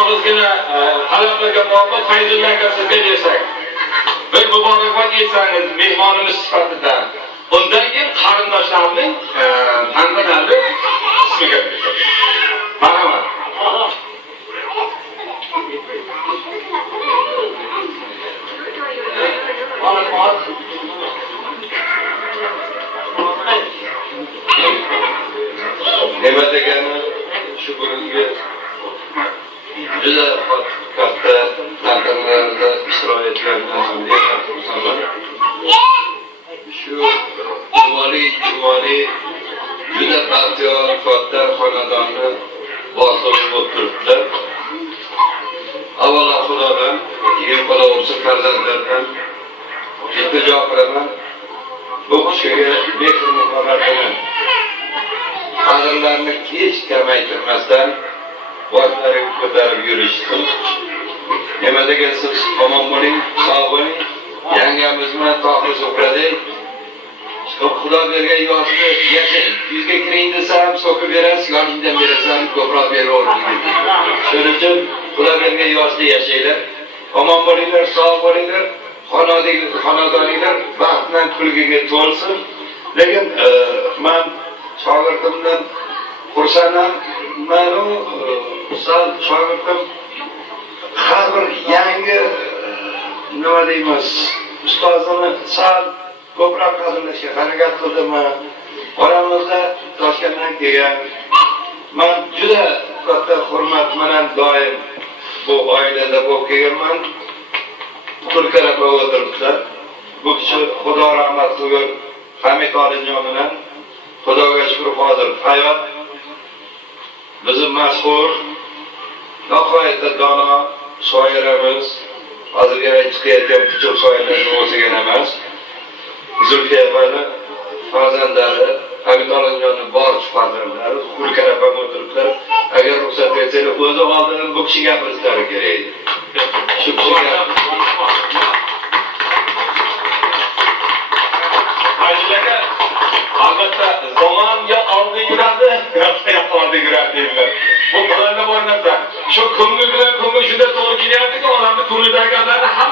og'izgina talablarga muvofiq Fayzulla aka sizga bersak. Bir muborakbod etsangiz mehmonimiz sifatida. Undan keyin qarindoshlarning tantanali ismiga bersak. Marhamat. Nima degani shu bugungi juda katta tantanalarda ishtirok etganimdan xursandman. Shu juvoli juda baxtiyor katta xonadonni boshlig'i bo'lib turibdilar. Avvalo Xudodan, keyin qolaversa farzandlardan iltijo qilaman. Bu kishiga mehr muhabbatini qadrlarni hech kamaytirmasdan boshlariga ko'tarib yurishsin. Nima degansiz, omon bo'ling, sog' bo'ling. Yangamiz bilan tohir so'kradek. Xudo bergan yoshni yashang. Yuzga kiring desam, so'kib berasiz, yoningdan berasan, ko'proq beravermaydi. Shuning uchun Xudo bergan yoshni yashanglar. Omon bo'linglar, sog' bo'linglar. Xonadoninglar baxtdan kulgiga to'lsin. Lekin men shogirdimdan xursandman. Ma'lum sal shogirdim har bir yangi nima deymiz, ustozini sal ko'proq qadrlashga harakat qildimmi. Oramizda Toshkentdan kelgan men juda katta hurmat bilan doim bu oilada bo'lib kelganman. Turkiyada o'tiribdilar. Bu kishi Xudo rahmat qilgan Hamid Olinjon bilan Xudoga shukr hozir hayot. Bizim mashhur nihoyatda dono shoirimiz, hozir yana chiqayotgan puchuq shoirlardan o'zigan emas. Zulfiya opani farzandlari, Hamid Olinjonning barcha farzandlari Turkiyada o'tiribdilar. Agar ruxsat bersangiz, o'zi oldin bu kishi gapirishlari kerak. Shu kishiga albatta zamonga oldin yuradi, yo'qqa oldin yuradi deydilar. Bu qanday bor narsa? Shu ko'ngil bilan ko'ngil shunda to'g'ri kelyaptiki, odamning ko'nglidagi gaplarni hamma